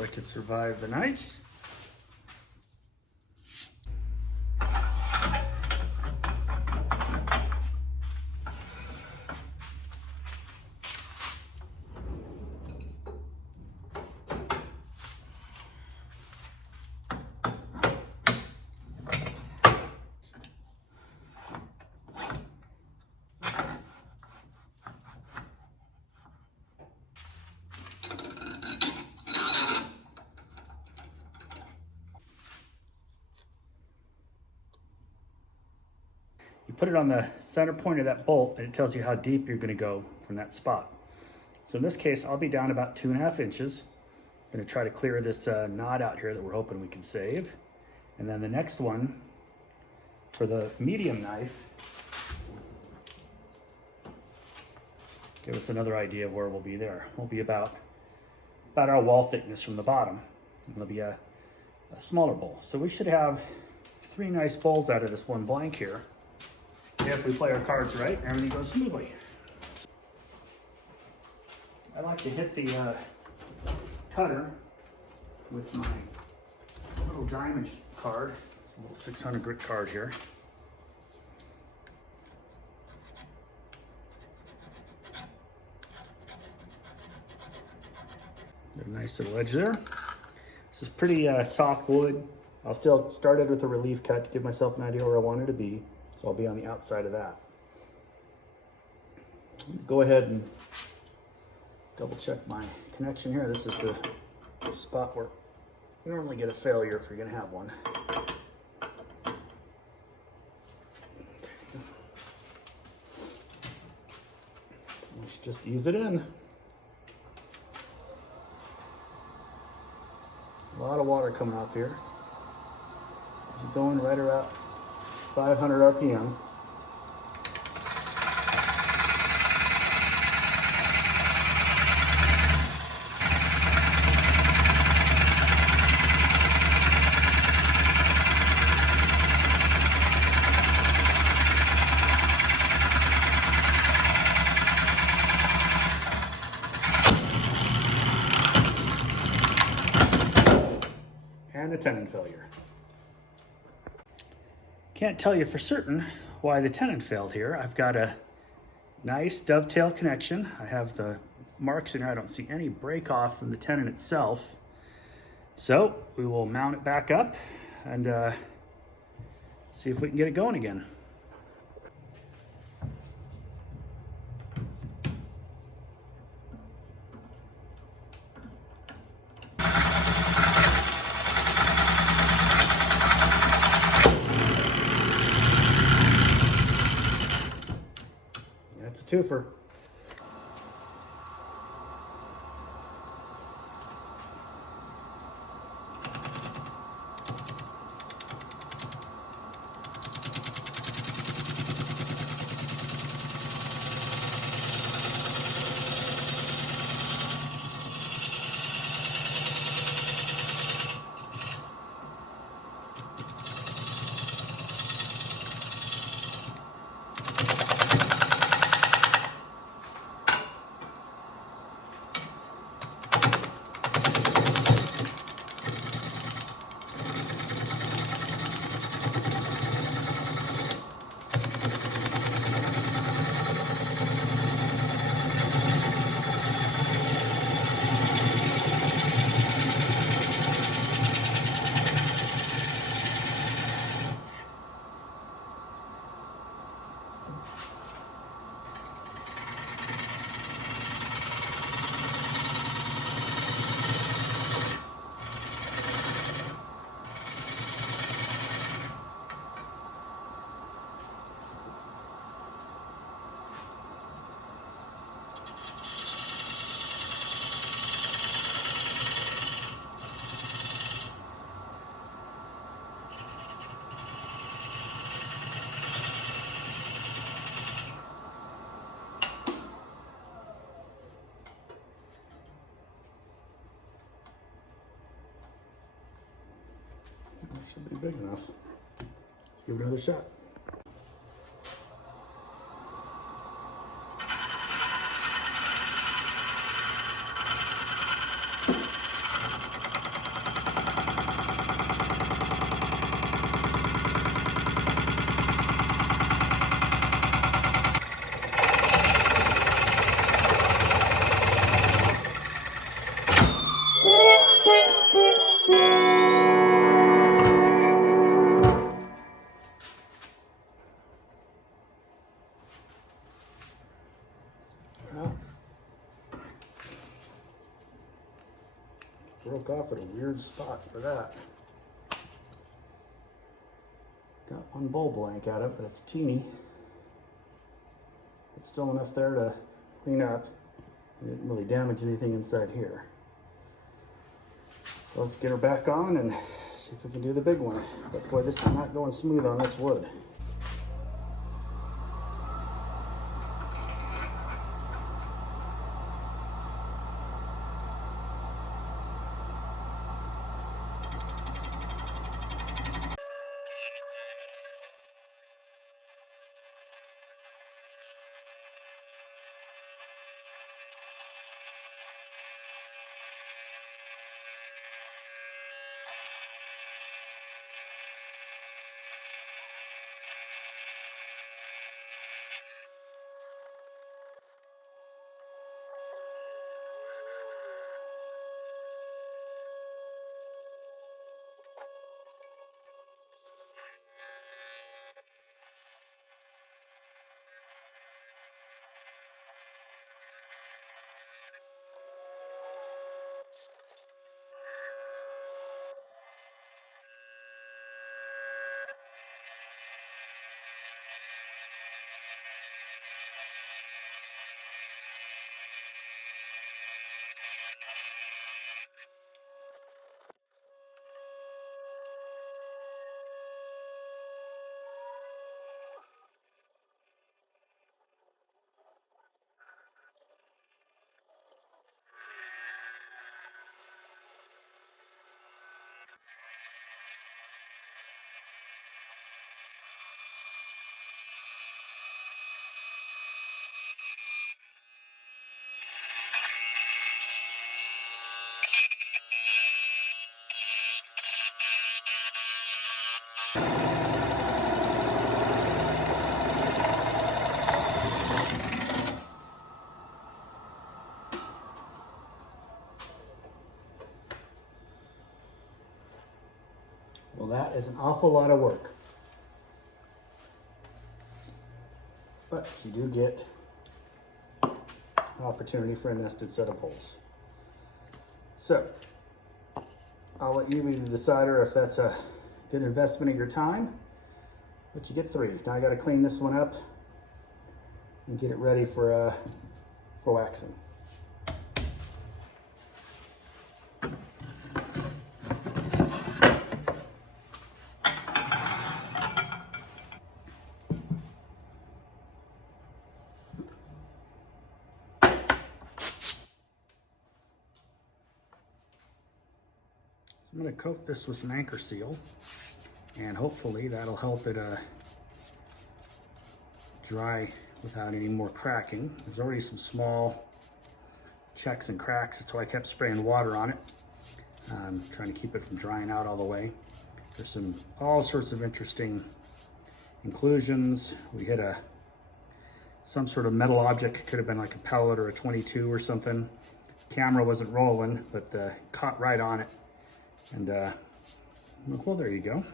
like it survived the night. You put it on the center point of that bolt and it tells you how deep you're going to go from that spot. So in this case, I'll be down about 2.5 inches. I'm going to try to clear this knot out here that we're hoping we can save. And then the next one, for the medium knife, give us another idea of where we'll be there. We'll be about our wall thickness from the bottom. It'll be a smaller bowl. So we should have 3 nice bowls out of this one blank here. If we play our cards right, everything goes smoothly. I like to hit the cutter with my little diamond card. It's a little 600 grit card here. Got a nice little edge there. This is pretty soft wood. I'll still start it with a relief cut to give myself an idea where I want it to be. So I'll be on the outside of that. Go ahead and double check my connection here. This is the spot where you normally get a failure if you're going to have one. We should just ease it in. A lot of water coming off here. It's going right around 500 RPM. And a tenon failure. Can't tell you for certain why the tenon failed here. I've got a nice dovetail connection. I have the marks in here. I don't see any break off from the tenon itself. So we will mount it back up and see if we can get it going again. That's a twofer. Should be big enough. Let's give it another shot. off at a weird spot for that. Got one bowl blank out of it, but it's teeny. It's still enough there to clean up. It didn't really damage anything inside here. So let's get her back on and see if we can do the big one. But boy, this is not going smooth on this wood. Well, that is an awful lot of work. But you do get an opportunity for a nested set of holes. So, I'll let you be the decider if that's a good investment of your time. But you get 3. Now I got to clean this one up and get it ready for waxing. I'm going to coat this with some anchor seal, and hopefully that'll help it dry without any more cracking. There's already some small checks and cracks, that's why I kept spraying water on it, trying to keep it from drying out all the way. There's all sorts of interesting inclusions. We hit some sort of metal object, could have been like a pellet or a 22 or something. Camera wasn't rolling, but caught right on it. And well, there you go.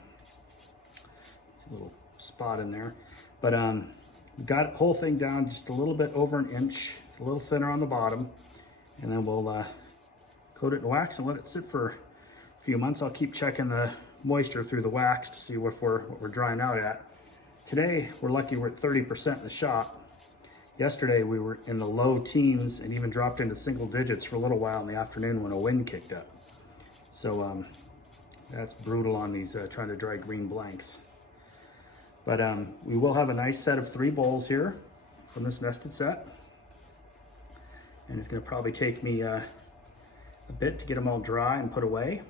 It's a little spot in there, but got the whole thing down just a little bit over an inch. It's a little thinner on the bottom, and then we'll coat it in wax and let it sit for a few months. I'll keep checking the moisture through the wax to see what we're drying out at. Today we're lucky we're at 30% in the shop. Yesterday we were in the low teens and even dropped into single digits for a little while in the afternoon when a wind kicked up. So that's brutal on these trying to dry green blanks. But we will have a nice set of 3 bowls here from this nested set. And it's going to probably take me a bit to get them all dry and put away.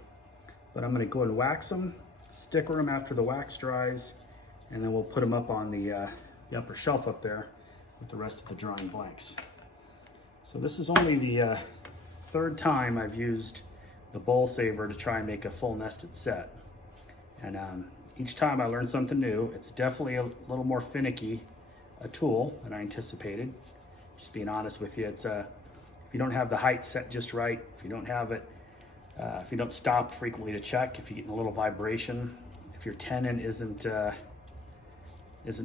But I'm going to go and wax them, sticker them after the wax dries, and then we'll put them up on the upper shelf up there with the rest of the drying blanks. So this is only the 3rd time I've used the bowl saver to try and make a full nested set, and each time I learn something new. It's definitely a little more finicky a tool than I anticipated. Just being honest with you, it's if you don't have the height set just right, if you don't have it, if you don't stop frequently to check, if you're getting a little vibration, if your tenon isn't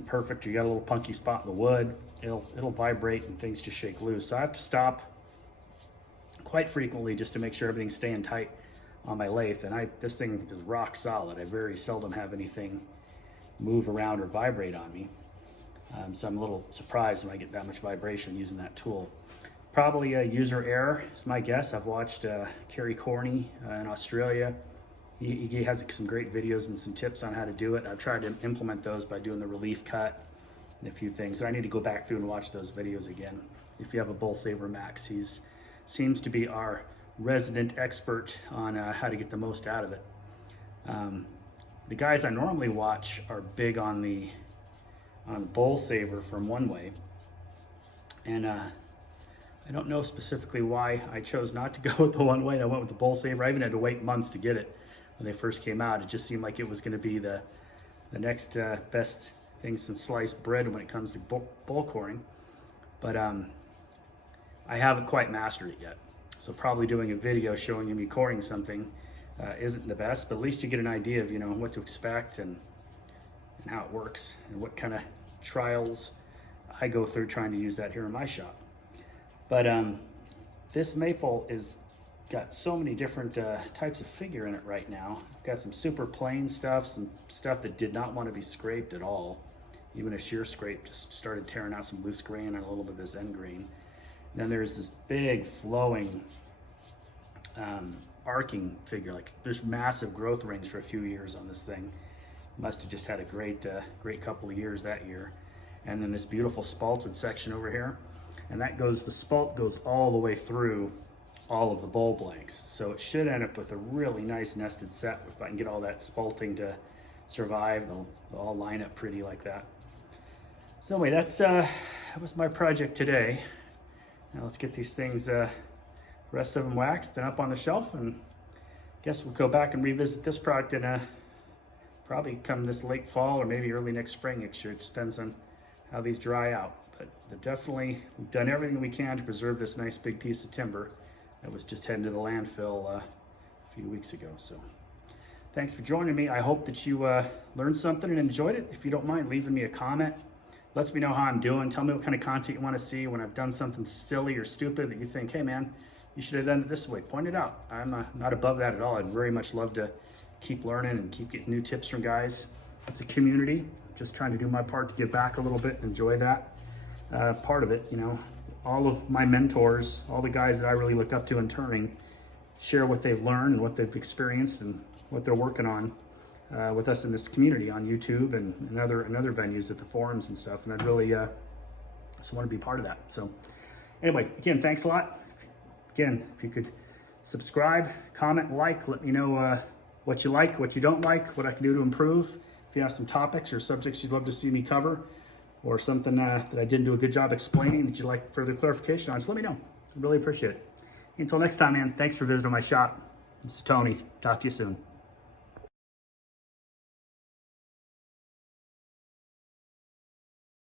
perfect, or you got a little punky spot in the wood, it'll vibrate and things just shake loose. So I have to stop quite frequently just to make sure everything's staying tight on my lathe, and this thing is rock solid. I very seldom have anything move around or vibrate on me. So I'm a little surprised when I get that much vibration using that tool. Probably a user error is my guess. I've watched Kerry Corney in Australia. He has some great videos and some tips on how to do it. I've tried to implement those by doing the relief cut and a few things. So I need to go back through and watch those videos again. If you have a Bowl Saver Max, he seems to be our resident expert on how to get the most out of it. The guys I normally watch are big on the Bowl Saver from One Way, and I don't know specifically why I chose not to go with the One Way. I went with the Bowl Saver. I even had to wait months to get it when they first came out. It just seemed like it was going to be the next best thing since sliced bread when it comes to bowl coring. But I haven't quite mastered it yet. So probably doing a video showing you me coring something isn't the best, but at least you get an idea of, you know, what to expect and how it works and what kind of trials I go through trying to use that here in my shop. But this maple is got so many different types of figure in it right now. I've got some super plain stuff, some stuff that did not want to be scraped at all. Even a shear scrape just started tearing out some loose grain and a little bit of this end grain. Then there's this big flowing arcing figure. Like there's massive growth rings for a few years on this thing. Must have just had a great couple of years that year. And then this beautiful spalted section over here. And that goes, the spalt goes all the way through all of the bowl blanks. So it should end up with a really nice nested set. If I can get all that spalting to survive, they'll all line up pretty like that. So anyway, that was my project today. Now let's get these things, rest of them waxed and up on the shelf, and I guess we'll go back and revisit this product in probably come this late fall or maybe early next spring next year. It just depends on how these dry out. But definitely, we've done everything we can to preserve this nice big piece of timber that was just heading to the landfill a few weeks ago. So thanks for joining me. I hope that you learned something and enjoyed it. If you don't mind leaving me a comment, lets me know how I'm doing. Tell me what kind of content you want to see when I've done something silly or stupid that you think, hey man, you should have done it this way. Point it out. I'm not above that at all. I'd very much love to keep learning and keep getting new tips from guys. It's a community. Just trying to do my part to give back a little bit and enjoy that part of it. You know, all of my mentors, all the guys that I really look up to in turning, share what they've learned and what they've experienced and what they're working on with us in this community on YouTube and other venues at the forums and stuff. And I'd really just want to be part of that. So anyway, again, thanks a lot. Again, if you could subscribe, comment, like, let me know what you like, what you don't like, what I can do to improve. If you have some topics or subjects you'd love to see me cover, or something that I didn't do a good job explaining that you'd like further clarification on, just let me know. I really appreciate it. Until next time, man, thanks for visiting my shop. This is Tony. Talk to you soon.